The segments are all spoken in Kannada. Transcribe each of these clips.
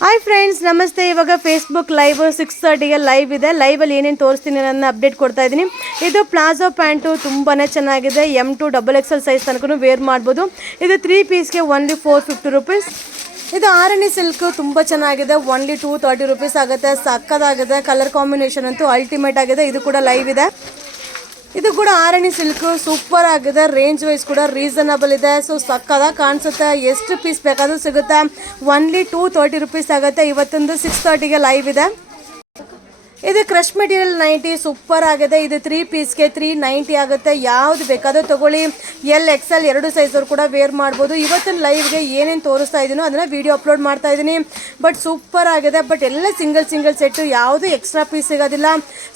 ಹಾಯ್ ಫ್ರೆಂಡ್ಸ್, ನಮಸ್ತೆ. ಇವಾಗ ಫೇಸ್ಬುಕ್ ಲೈವ್ 6:30ಗೆ ಲೈವ್ ಇದೆ. ಲೈವಲ್ಲಿ ಏನೇನು ತೋರಿಸ್ತೀನಿ ನನ್ನ ಅಪ್ಡೇಟ್ ಕೊಡ್ತಾ ಇದ್ದೀನಿ. ಇದು ಪ್ಲಾಜೋ ಪ್ಯಾಂಟು ತುಂಬಾ ಚೆನ್ನಾಗಿದೆ. M2 XXL ಸೈಜ್ ತನಕ ವೇರ್ ಮಾಡ್ಬೋದು. ಇದು 3 ಪೀಸ್ಗೆ ಓನ್ಲಿ 450 ರುಪೀಸ್. ಇದು ಆರಣಿ ಸಿಲ್ಕ್ ತುಂಬ ಚೆನ್ನಾಗಿದೆ. ಓನ್ಲಿ 230 ರುಪೀಸ್ ಆಗುತ್ತೆ. ಸಕ್ಕದಾಗಿದೆ. ಕಲರ್ ಕಾಂಬಿನೇಷನ್ ಅಂತೂ ಅಲ್ಟಿಮೇಟ್ ಆಗಿದೆ. ಇದು ಕೂಡ ಲೈವ್ ಇದೆ. ಇದು ಕೂಡ ಆರಣಿ ಸಿಲ್ಕ್ ಸೂಪರ್ ಆಗಿದೆ. ರೇಂಜ್ ವೈಸ್ ಕೂಡ ರೀಸನಬಲ್ ಇದೆ. ಸೊ ಸಕ್ಕದಾಗಿ ಕಾಣಿಸುತ್ತೆ. ಎಷ್ಟು ಪೀಸ್ ಬೇಕಾದರೂ ಸಿಗುತ್ತೆ. ಓನ್ಲಿ 230 ರುಪೀಸ್ ಆಗುತ್ತೆ. ಇವತ್ತೊಂದು 6:30ಗೆ ಲೈವ್ ಇದೆ. ಇದು ಕ್ರಶ್ ಮೆಟೀರಿಯಲ್ ನೈಟಿ ಸೂಪರ್ ಆಗಿದೆ. ಇದು 3 ಪೀಸ್ಗೆ 390 ಆಗುತ್ತೆ. ಯಾವ್ದು ಬೇಕಾದ್ರೂ ತಗೊಳ್ಳಿ. XL 2 ಸೈಜ್ ಅವ್ರು ಕೂಡ ವೇರ್ ಮಾಡ್ಬೋದು. ಇವತ್ತಿನ ಲೈವ್ಗೆ ಏನೇನು ತೋರಿಸ್ತಾ ಇದೀನೋ ಅದನ್ನ ವಿಡಿಯೋ ಅಪ್ಲೋಡ್ ಮಾಡ್ತಾ ಇದ್ದೀನಿ. ಬಟ್ ಸೂಪರ್ ಆಗಿದೆ. ಬಟ್ ಎಲ್ಲ ಸಿಂಗಲ್ ಸೆಟ್ಟು, ಯಾವುದು ಎಕ್ಸ್ಟ್ರಾ ಪೀಸ್ ಸಿಗೋದಿಲ್ಲ.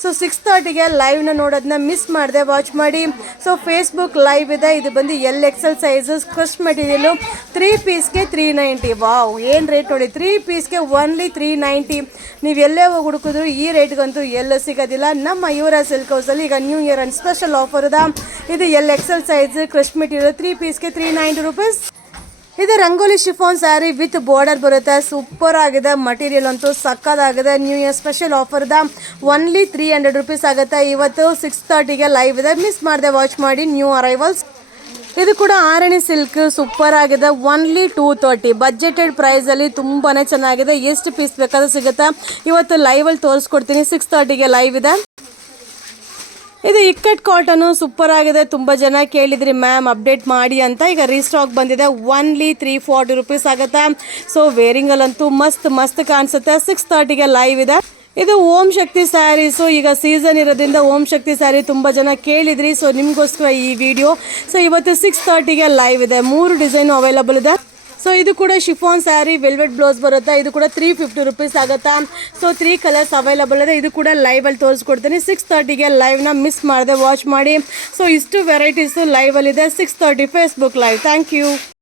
ಸೊ 6:30ಗೆ ಲೈವ್ನ ನೋಡೋದನ್ನ ಮಿಸ್ ಮಾಡದೆ ವಾಚ್ ಮಾಡಿ. ಸೊ ಫೇಸ್ಬುಕ್ ಲೈವ್ ಇದೆ. ಇದು ಬಂದು XL ಸೈಜ್ ಕ್ರಶ್ ಮೆಟೀರಿಯಲ್ 3 ಪೀಸ್ಗೆ 390. ವಾವ್, ಏನು ರೇಟ್ ನೋಡಿ. 3 ಪೀಸ್ಗೆ ಓನ್ಲಿ 390. ನೀವು ಎಲ್ಲೇ ಹೋಗಿ ಹುಡುಕಿದ್ರು ಈ ರೇಟ್ಗಂತೂ ಎಲ್ಲೂ ಸಿಗೋದಿಲ್ಲ. ನಮ್ಮ ಯುವರಾಜ್ ಸಿಲ್ಕ್ ಹೌಸಲ್ಲಿ ಈಗ new year and special offer ಇದೆ. ಇದು XL ಸೈಜ್ ಕ್ರಶ್ ಮೆಟೀರಿಯಲ್ 3 ಪೀಸ್ಗೆ 390 ರುಪೀಸ್. ಇದು rangoli chiffon sari with border ಬರುತ್ತೆ. ಸೂಪರ್ ಆಗಿದೆ. ಮಟೀರಿಯಲ್ ಅಂತೂ ಸಕ್ಕದಾಗಿದೆ. ನ್ಯೂ ಇಯರ್ ಸ್ಪೆಷಲ್ ಆಫರ್ ಇದೆ. ಓನ್ಲಿ 300 ರುಪೀಸ್ ಆಗುತ್ತೆ. ಇವತ್ತು 6:30ಗೆ ಲೈವ್ ಇದೆ. ಮಿಸ್ ಮಾಡದೆ ವಾಚ್ ಮಾಡಿ. New arrivals. ಇದು ಕೂಡ ಆರಣಿ ಸಿಲ್ಕ್ ಸೂಪರ್ ಆಗಿದೆ. ಓನ್ಲಿ 230. ಬಜೆಟೆಡ್ ಪ್ರೈಸಲ್ಲಿ ತುಂಬಾ ಚೆನ್ನಾಗಿದೆ. ಎಷ್ಟು ಪೀಸ್ ಬೇಕಾದ್ರೂ ಸಿಗುತ್ತೆ. ಇವತ್ತು ಲೈವಲ್ಲಿ ತೋರಿಸ್ಕೊಡ್ತೀನಿ. 6:30ಗೆ ಲೈವ್ ಇದೆ. ಇದು ಇಕ್ಕಟ್ ಕಾಟನು ಸೂಪರ್ ಆಗಿದೆ. ತುಂಬ ಜನ ಕೇಳಿದ್ರಿ ಮ್ಯಾಮ್ ಅಪ್ಡೇಟ್ ಮಾಡಿ ಅಂತ. ಈಗ ರೀಸ್ಟಾಕ್ ಬಂದಿದೆ. ಓನ್ಲಿ 340 ರುಪೀಸ್ ಆಗುತ್ತೆ. ಸೊ ವೇರಿಂಗಲ್ಲಂತೂ ಮಸ್ತ್ ಕಾಣಿಸುತ್ತೆ. 6:30ಗೆ ಲೈವ್ ಇದೆ. ಇದು ಓಂ ಶಕ್ತಿ ಸ್ಯಾರೀಸು. ಈಗ ಸೀಸನ್ ಇರೋದ್ರಿಂದ ಓಂ ಶಕ್ತಿ ಸ್ಯಾರಿ ತುಂಬ ಜನ ಕೇಳಿದ್ರಿ. ಸೊ ನಿಮಗೋಸ್ಕರ ಈ ವಿಡಿಯೋ. ಸೊ ಇವತ್ತು 6:30ಗೆ ಲೈವ್ ಇದೆ. 3 ಡಿಸೈನು ಅವೈಲಬಲ್ ಇದೆ. ಸೊ ಇದು ಕೂಡ ಶಿಫಾನ್ ಸ್ಯಾರಿ ವೆಲ್ವೆಟ್ ಬ್ಲೌಸ್ ಬರುತ್ತೆ. ಇದು ಕೂಡ 350 ರುಪೀಸ್ ಆಗುತ್ತಾ. ಸೊ 3 ಕಲರ್ಸ್ ಅವೈಲಬಲ್ ಇದೆ. ಇದು ಕೂಡ ಲೈವಲ್ಲಿ ತೋರಿಸ್ಕೊಡ್ತೀನಿ. 6:30ಗೆ ಲೈವ್ನ ಮಿಸ್ ಮಾಡದೆ ವಾಚ್ ಮಾಡಿ. ಸೊ ಇಷ್ಟು ವೆರೈಟೀಸು ಲೈವಲ್ಲಿದೆ. 6:30 ಫೇಸ್ಬುಕ್ ಲೈವ್. Thank you.